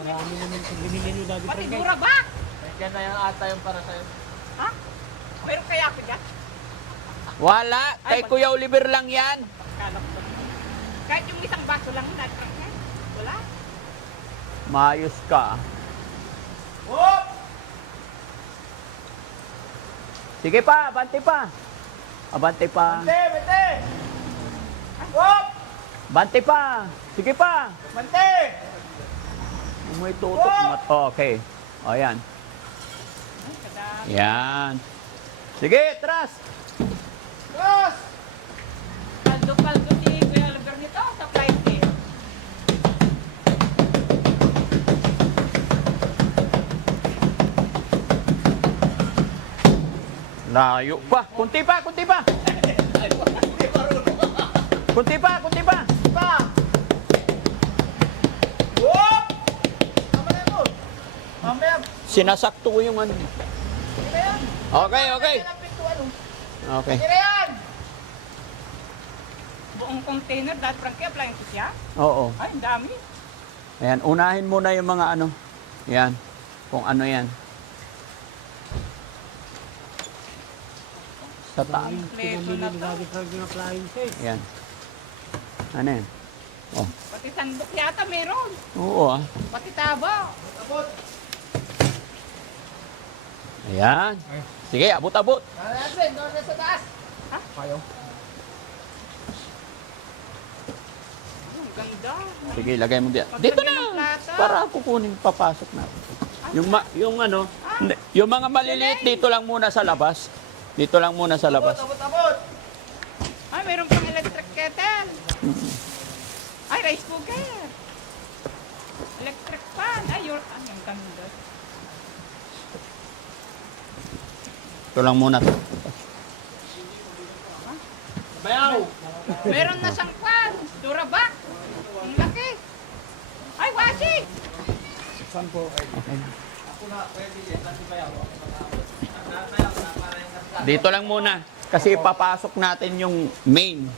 Marami naman kung binili nyo dati. Patigura ba? Yan na yan ata yung para sa'yo. Ha? Meron kaya ako dyan? Wala. Kay Kuya Oliver lang yan. Kalap ko. Kahit yung isang baso lang, natrang yan. Wala. Maayos ka. Hop! Sige pa, abante pa. Abante pa. Bante! Bante! Hop! Bante pa. Sige pa. Bante! May tutok mat. Oh, okay. O, yan. Ay, kadami. Yan. Sige, tras. Yes! Kaldo-kaldo si Kuya Oliver nito sa flight eh. Layo pa. Kunti pa, kunti pa. Kunti pa, kunti pa. Pa! Hop! Mamaya mo! Mamaya! Sinasakto ko yung ano. Sige yan! Okay, okay. Yan ang pintuan, oh. Okay. Sige yan! Buong container, dahil Frankie, appliances siya. Oo. Ay, ang dami. Ayan, unahin muna yung mga ano. Yan. Kung ano yan. Sa taas. Kompleto na to. Dati Frank yung appliances. Yan. Ano yan? Oh. Pati sandok yata meron. Oo ah. Pati taba. Abot! Ayan. Sige, abot-abot. Ano natin? Doon na sa taas! Ha? Kayo? Ang ganda. Sige, lagay mo dito. Dito Paglagyan ng na. plata. Para kukunin, papasok na. Yung ano, hindi, yung mga maliliit dito lang muna sa labas. Dito lang muna sa labas. Abot! Abot! Abot! Ay, meron pang electric kettle. Ay, rice cooker. Electric pan. Ay, ang ganda. Ito lang muna to. Bayaw! Meron na siyang pan. Durabac. Ang laki. Ay, washing. Saan po? Okay na. Ako na, pwede din. Kasi bayaw. Dito lang muna. Kasi papasok natin yung main.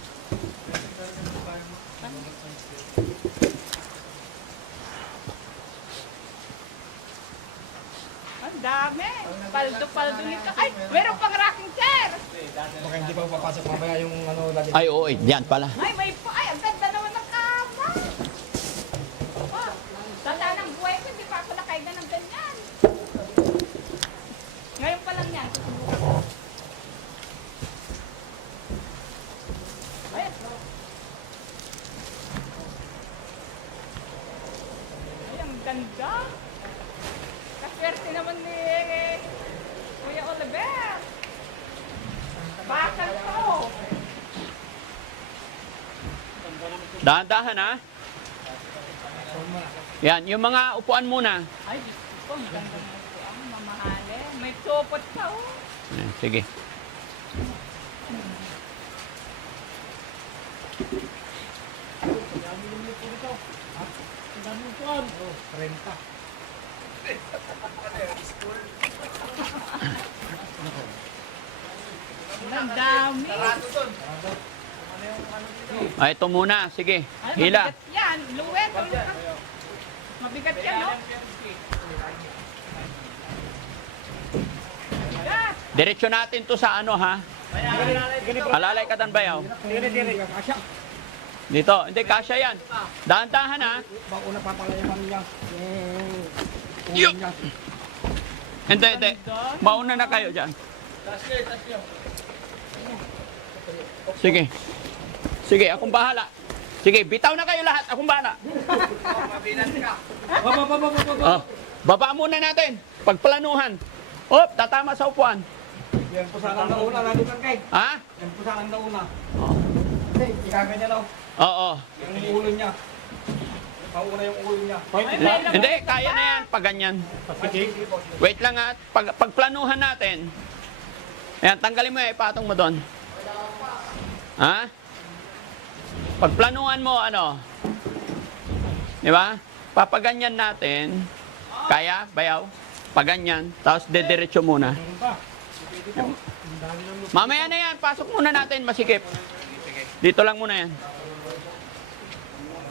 Ang dami. Paldo-paldo nito. Ay, meron pang rocking chair. Baka hindi pa papasok mamaya yung ano dati. Ay, oo, diyan pala. Ay, may pa. Ay, ang ganda naman ng kama. Oh, tanda ng buhay ko, hindi pa ako nakaiga ng ganyan. Ngayon pa lang yan. Susubukan ko. Ay, ay, ang ganda. Kaswerte naman ni Kuya Oliver. Bakal to. Dahan-dahan ha. Yan, yung mga upuan muna. Ay, Diyos ko, ang ganda ng upuan, mamahalin. May sopot pa, oh. Yan, sige. Ang dami yung puan. Oh, 30. Ang dami. Sarado doon. Ay, ito muna. Sige. Ay, Hila. mabigat yan. Luwet. Mabigat yan, no? Mabigat. Diretso natin to sa ano ha. Alalay ka bayaw. Tiri. Asya. Dito. Hindi, kasya yan. Dahan-dahan ha. Bauna papalayaman niya. Yo! Hindi, hindi. Mauna na kayo dyan. Sige. Sige, akong bahala. Sige, bitaw na kayo lahat. Akong bahala. Mabilan ka. Oh, baba muna natin. Pagplanuhan. Oh, tatama sa upuan. Yan po sana ang nauna, lalo kang kay. Ha? Yan po sana ang nauna. Oh. Hindi, ikaganyan daw. Oo. Yung ulo niya. Pauna yung ulo niya. Hindi, kaya na yan. Pag ganyan. Wait lang ha. Pagplanuhan natin. Ayan, tanggalin mo yan. Ipatong mo doon. Ha? Pagplanuhan mo, ano? Di ba? Papaganyan natin. Kaya, bayaw. Paganyan. Tapos dediretso muna. Mamaya na yan. Pasok muna natin. Masikip. Dito lang muna yan.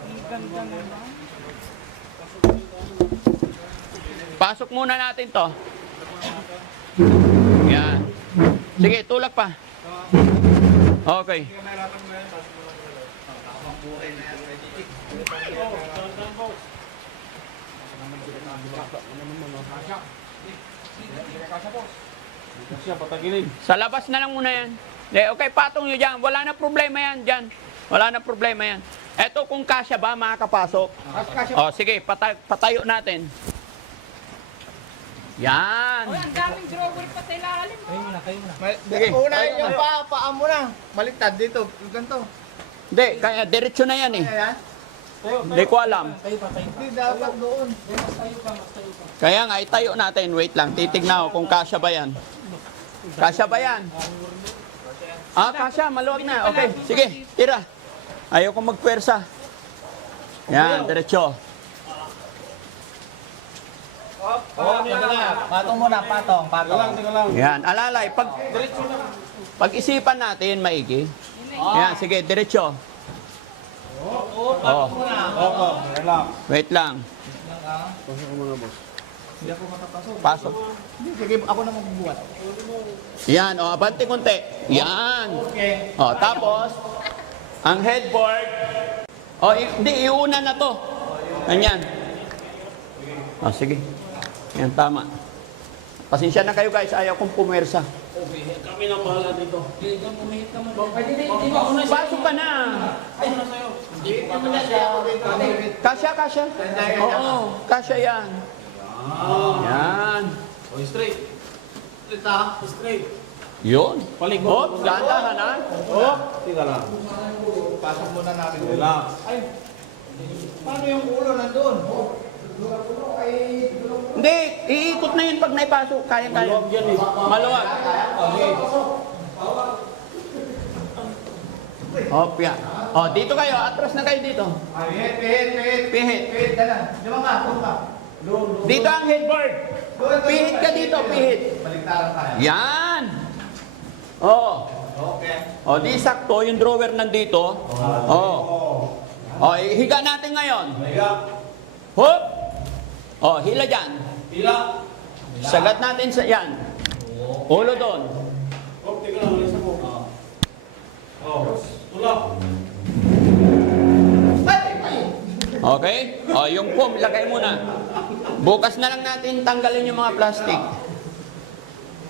Ang ganda naman. pasok muna natin to. Yan. Sige, tulak pa. Okay. Siya, patagilid. Sa labas na lang muna yan. Okay, patong nyo dyan. Wala na problema yan dyan. Wala na problema yan. Eto kung kasya ba makakapasok. O sige, patayo natin. Yan. Uy, ang daming drawer pa sa ilalim. Sige. Unahin yung paa mo na. Baliktad dito. Ganito. Hindi, kaya diretso na yan eh. Ayan. Hindi ko alam. Hindi dapat doon. Kaya nga, itayo natin. Wait lang, titignan ko kung kasya ba yan. Kasya ba yan? Ah, kasya, maluwag na. Okay, sige, tira. Ayaw ko magpwersa. Yan, diretso. Patong muna, patong. Yan, alalay, pag-isipan natin, maigi. Yan, sige, diretso. Oh. Wait lang. Pasok. Sige, ako na magbubuhat. Yan, o, abante konti. Yan. O, tapos, ang headboard, o, hindi, iuna na to. Ganyan. O, sige. Yan, tama. Pasensya na kayo guys, ayaw kong pumersa. Kami nang bahala dito. Pasok ka na. Kasya, kasya. Oo, kasya yan. Yan. Straight. Straight ha? Straight. Yun. Palikot, gandahan ha. Tika lang. Pasok muna natin. Relax. Ay, paano yung ulo nandun? Hindi, iikot na yun pag naipasok. Kaya-kaya. Maluwag. Hop, yan. O, dito kayo. Atras na kayo dito. Pihit. Pihit. Dala. Diba ka? Doon ka. Dito ang headboard. Pihit ka dito, pihit. Baliktaran tayo. Yan. Oo. Okay. O, di sakto. Yung drawer nandito. Oo. O, higa natin ngayon. Higa. Hop. O, hila dyan. Hila. Sagat natin sa yan. Ulo doon. Tika lang. Ulit sa mo. Tulak. Okay? O, yung foam, lagay muna. Bukas na lang natin tanggalin yung mga plastic.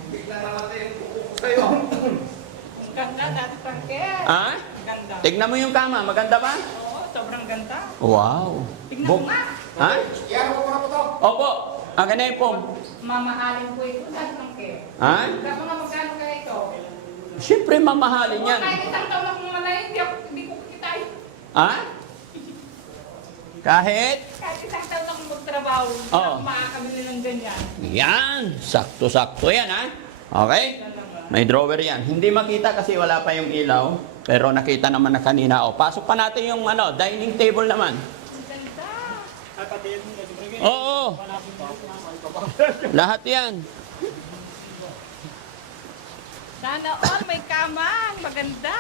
Bigla na natin sa'yo. Ang ganda, dati Frankel. Ha? Ganda. Tignan mo yung kama. Maganda ba? Oo, sobrang ganda. Wow. Tingnan mo nga. Ha? Yan ko na po to. Opo. Akin na yung foam. Mamahalin ko ito, dati Frankel. Ha? Dapat nga magkano kaya ito? Siyempre mamahalin yan. Kahit isang taon akong malayo, hindi ko kikitain. Ha? Kahit? Kahit isang taon akong magtrabaho, hindi Oo. ako makakabili ng ganyan. Yan. Sakto-sakto yan, ha? Okay? May drawer yan. Hindi makita kasi wala pa yung ilaw. Pero nakita naman na kanina. O, pasok pa natin yung dining table naman. Ang ganda. Oo. Lahat yan. Sana all may kamang. Maganda.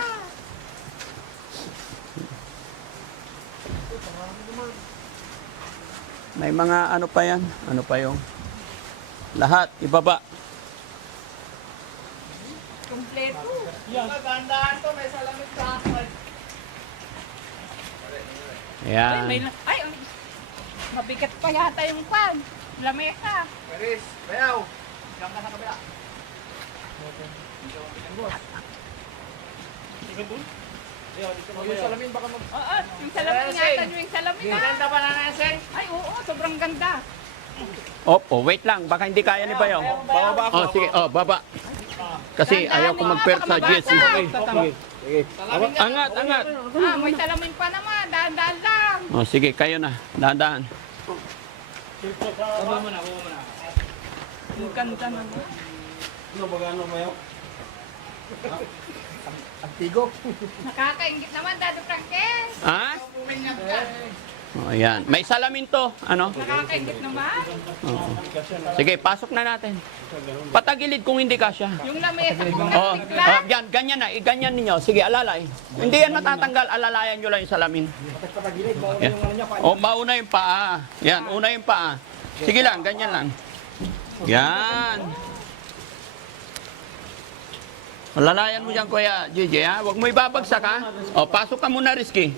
May mga ano pa yan. Ano pa yung? Lahat. Ibaba. Kompleto. Magandaan to. May salamit sa akin. Ay, may, Yan. ay, mabigat pa yata yung pan. Lamesa. Paris. Bayaw. Diyan ka sa kabila. Yung salamin baka mag... Oo, yung salamin ingatan nyo yung salamin ha. Ganda ba na nasin? Ay, oo, sobrang ganda. Opo, wait lang. Baka hindi kaya ni Bayaw. Bababa ako. Oh, sige. Oh, baba. Kasi Dahan-dahan ayaw ko mo, mag-persa baka GS. mabasa. Angat, angat. Ah, may salamin pa naman. Dahan-dahan lang. Oh, sige, kayo na. Dahan-dahan. Baba mo na, baba mo na. Ang ganda naman. Ano ba gano'n mayaw? Antigo. Nakakaingit naman, Dado Frankel. Ha? Oh, ayan. May salamin to. Ano? Nakakaingit naman. Oo. Sige, pasok na natin. Patagilid kung hindi kasya. Yung lamesa kung Oh, nagtikla. yan, ganyan na. Ganyan ninyo. Sige, alalay. Hindi yan matatanggal. Alalayan nyo lang yung salamin. Yan. Oh, mauna yung paa. Yan, una yung paa. Sige lang, ganyan lang. Yan. Alalayan mo dyan, Kuya JJ, ha? Huwag mo ibabagsak, ha? O, pasok ka muna, Rizky.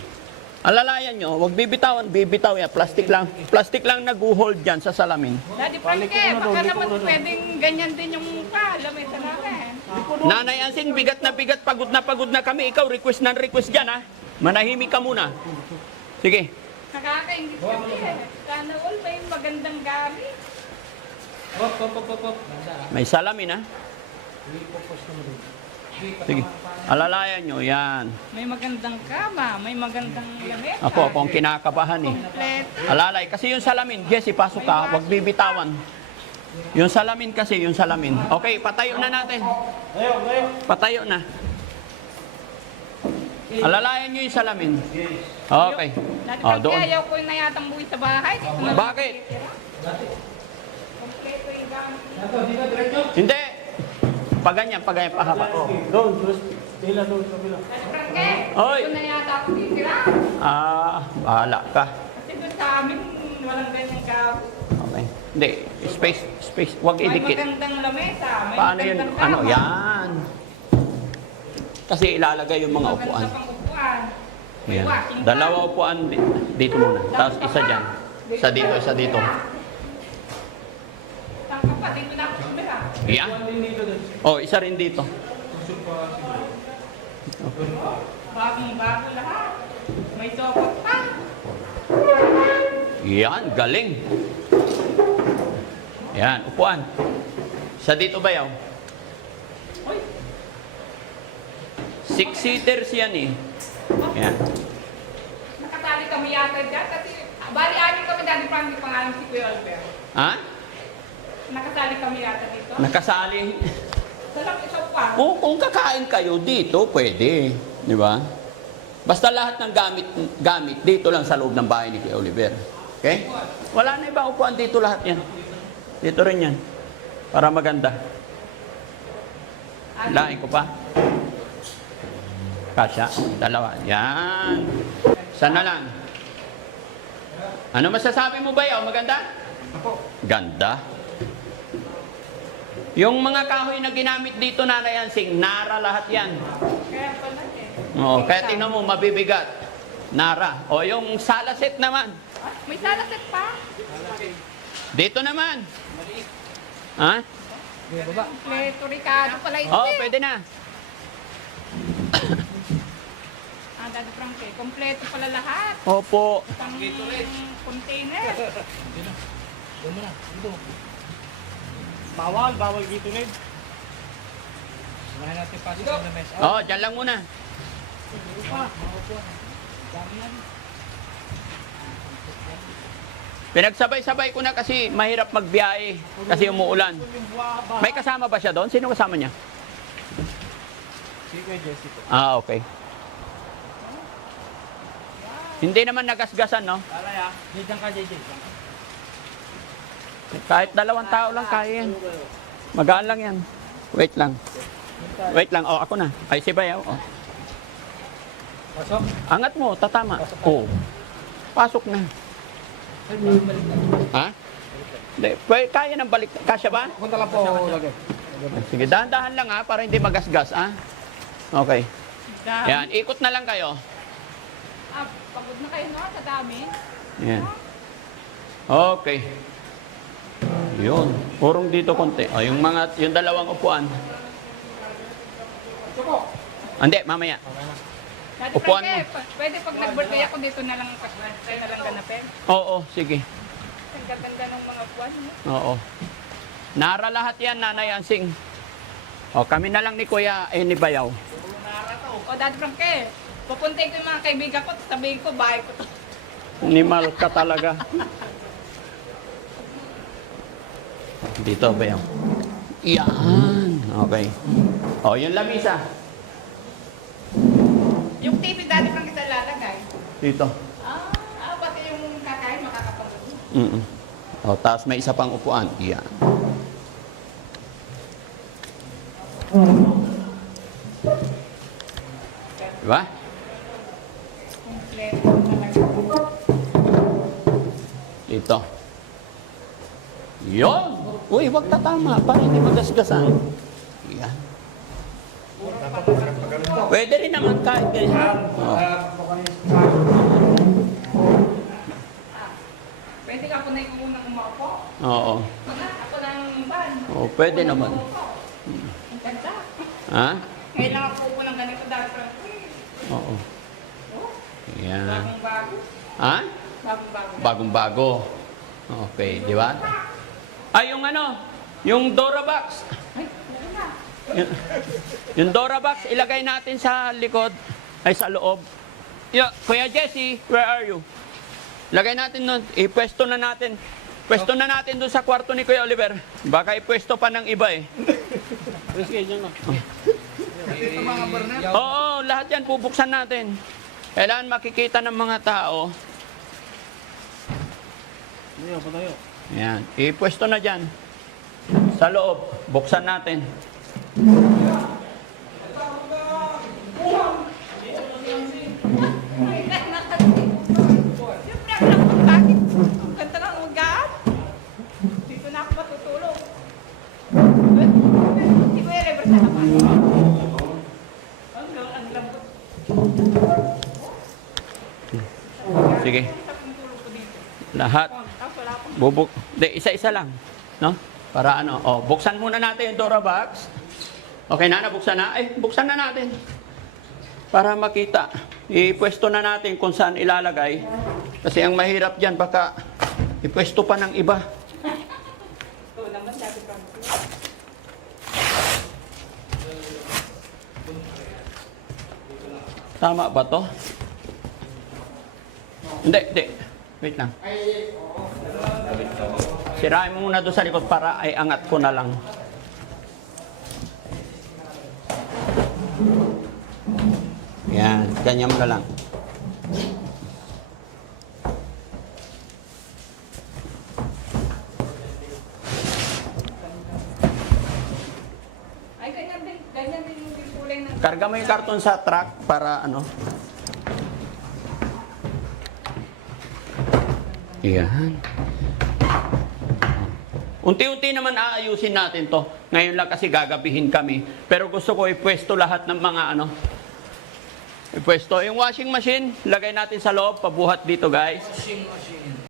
Alalayan nyo, huwag bibitawan, bibitaw yan. Plastic lang nag-hold dyan sa salamin. Daddy Frankie, baka naman pwedeng ganyan din yung lamesa natin. Nanay Ansing, bigat na pagod na kami. Ikaw, request dyan, ha? Manahimik ka muna. Sige. Nakakaingit kasi eh. Sana all may magandang gamit. May salamin, ha? Sige. Alalayan nyo, yan. May magandang kama, may magandang lamesa. Ako ang kinakabahan, eh. Kompleto. Alalay, kasi yung salamin, Jesse, pasok ka, huwag bibitawan. Yung salamin kasi, yung salamin. Okay, patayo na natin. Patayo na. Alalayan nyo yung salamin. Okay. Dati Oh, Frankie, doon. ayaw ko yung nayatang buhay sa bahay. Dito na lang Bakit? nakikitira. Kompleto yung gamit. Hindi. Paganyan, pahaba. Doon, sila doon sa kabila. Dati Frankie, Oy. dito na yata ako titira. Bahala ka. Kasi doon sa amin, walang ganyang gamit. Okay. Hindi, space, huwag May idikit. magandang lamesa, may Paano yun? magandang kama. Ano, yan. Kasi ilalagay yung mga upuan. Maganda pang upuan. May Yan. washing Dalawa upuan dito muna. Tapos isa dyan. Isa dito. Tangka pa, dito na ako sumira. Yan. Oh, isa rin dito. Bagong-bago lahat. May sofa pa. Yan, galing. Yan, upuan. Isa dito ba yaw? Uy, 6-seaters yan eh. Yan. nakatali kami yata dyan. Kasi, bali-ani kami dati Frankie, pangalan si Kuya Albert. Ha? Nakatali kami yata dito. Nakasali. Salang isa pa. O, kung kakain kayo dito, pwede. Di ba? Basta lahat ng gamit dito lang sa loob ng bahay ni Kuya Oliver. Okay? Wala na iba upuan dito lahat yan. Dito rin yan. Para maganda. Lain ko pa. Kasya. Dalawa. Yan. Sana lang. Ano masasabi mo ba yaw? Maganda? Ganda. Yung mga kahoy na ginamit dito, Nanay Ansing, Nara lahat yan. Kaya pala eh. Oo, kaya tingnan mo, mabibigat. Nara. O yung salaset naman. May salaset pa. Dito naman. Ha? Kompleto Ricardo pala ito Oo, eh. pwede na. Dati Frankie, kompleto pala lahat. Opo. Isang container. Doon mo na, dito. Bawal dito rin. Samahin natin pasok sa mesa. Oo, dyan lang muna. Pinagsabay-sabay ko na kasi mahirap magbiyahe kasi umuulan. May kasama ba siya doon? Sino kasama niya? Si Kuya Jessica. Ah, okay. Hindi naman nagasgasan, no? Alay Diyan ka, JJ. Kahit 2 tao lang kaya yan. Magaan lang yan. Wait lang. Oh, ako na. Ay, si Bayaw. Oh. Pasok. Angat mo, tatama. Oh. Pasok na. Ha? Hindi, kaya nang balik. Kasya ba? Punta lang po lagay. Sige, dahan-dahan lang ha, para hindi magasgas, ha? Okay. Dami. Yan, ikot na lang kayo. Pagod na kayo no, sa dami. Yan. Okay. Yun. Purong dito konti. O, yung dalawang upuan. Hindi, mamaya. Dati Upuan Frankie, pwede pag nag-birthday ako dito na lang ganapin. Oo, sige. Ang ganda ng mga upuan mo. Oo. Nara lahat yan, Nanay Ansing. O, kami na lang ni Kuya, ni Bayaw. O Dati Frankie, pupuntahin ko yung mga kaibigan ko, sabihin ko, bahay ko to. Animal ka talaga. Dito, Bayaw. Yan. Okay. O, yung lamisa. Yung TV Dati Frankie sa lalagay. Dito. Pati yung kakain makakapagod. O, tapos may isa pang upuan. Yan. Diba? Kompleto talaga. Dito. Yun. Uy, wag tatama para hindi magasgasan. Yan. Pwede rin naman kahit ganyan. Oh. Pwede ka po na yung unang umaupo. Oo. Ako ng van. Oh, pwede naman. Ang ganda. Ha? Kailangan po po ng ganito dahil Oo. Yan. bagong bago. Ha? Bagong bago. Bagong-bago. Okay, di ba? Ay, yung ano, yung Dora box. Ay, meron na. Yung Dora box, ilagay natin sa likod, ay sa loob. Kuya Jesse, where are you? Lagay natin nun, ipwesto na natin. Pwesto na natin doon sa kwarto ni Kuya Oliver. Baka ipwesto pa ng iba eh. Ito mga Bernard. Oo, lahat yan bubuksan natin. Kailangan makikita ng mga tao. Yan, ipwesto na dyan. Sa loob, buksan natin. Siyempre, ako lang bakit? Ang ganda ng ugat. Dito na ako matutulog. Hindi ko i-reverse na naman. Ang lambot. Sige, Tapos tulog ko dito. lahat. Tapos wala akong Bubuk. De, isa-isa lang, no? Para ano? Oh, buksan muna natin yung Dora box. Okay na, nabuksan na. Buksan na natin. Para makita. Ipwesto na natin kung saan ilalagay. Kasi ang mahirap diyan baka ipwesto pa ng iba. ito naman. Sabi ko. Tama ba to? Hindi. Wait lang. Sirain mo muna doon sa likod para ay angat ko na lang. Yan, ganyan mo na lang. Ay, ganyan din. Ganyan din yung kulay ng... Karga mo yung karton sa truck para ano. Yan. Unti-unti naman aayusin natin to. Ngayon lang kasi gagabihin kami. Pero gusto ko ipwesto lahat ng mga ano. Ipwesto. Yung washing machine, lagay natin sa loob. Pabuhat dito guys. Washing machine.